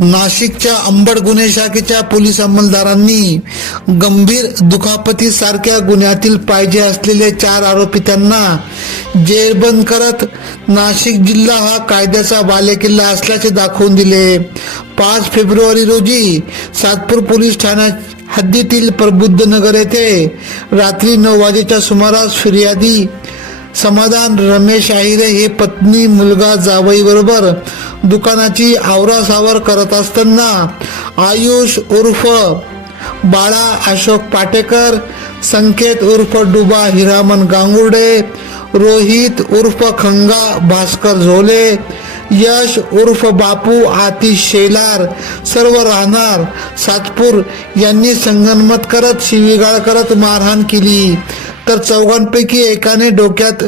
नाशिकच्या अंबड गुन्हे शाखेच्या पोलीस अंमलदारांनी गंभीर दुखापती सारख्या गुन्ह्यातील पाहिजे असलेले चार आरोपी त्यांना जेरबंद करत नाशिक जिल्हा हा कायद्याचा बालेकिल्ला असल्याचे दाखवून दिले. पाच फेब्रुवारी रोजी सातपूर पोलीस ठाण्यात हद्दीतील प्रबुद्ध नगर येथे रात्री नऊ वाजेच्या सुमारास फिर्यादी समाधान रमेश आहिरे हे पत्नी मुलगा जावई बरोबर दुकानाची आवरासावर करत असताना आयुष उर्फ बाळा अशोक पाटेकर संकेत उर्फ डुबा हिरामन गांगुर्डे रोहित उर्फ खंगा भास्कर झोले यश उर्फ बापू आतिश शेलार सर्व राहणार सातपूर यांनी संगनमत करत शिवीगाळ करत मारहाण केली. तर चौघांपैकी एकाने डोक्यात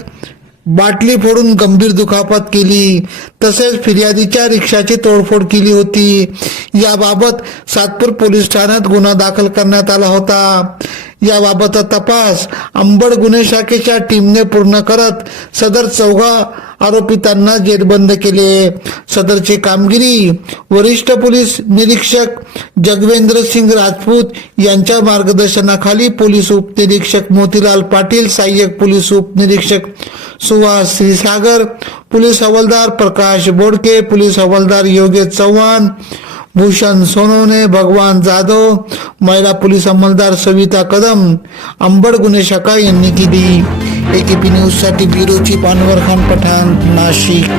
बाटली फोडून गंभीर दुखापत केली. तसेच फिर्यादीच्या रिक्षाची तोडफोड केली होती. याबाबत सातपूर पोलीस ठाण्यात गुन्हा दाखल करण्यात आला होता. याबाबतचा तपास अंबड गुन्हे शाखेच्या टीमने पूर्ण करत सदर चौघा आरोपितांना जेरबंद केले. सदरची कामगिरी वरिष्ठ पोलीस निरीक्षक जगवेंद्र सिंग राजपूत यांच्या मार्गदर्शनाखाली पोलीस उपनिरीक्षक मोतीलाल पाटील सहाय्यक पोलीस उपनिरीक्षक सुहास श्रीसागर पोलीस हवालदार प्रकाश बोडके पोलीस हवालदार योगेश चव्हाण भूषण सोनवणे भगवान जाधव महिला पोलीस अंमलदार सविता कदम अंबड गुन्हे शाखा यांनी केली. एकेपी न्यूजसाठी ब्युरो चीफ अनवर खान पठाण नाशिक.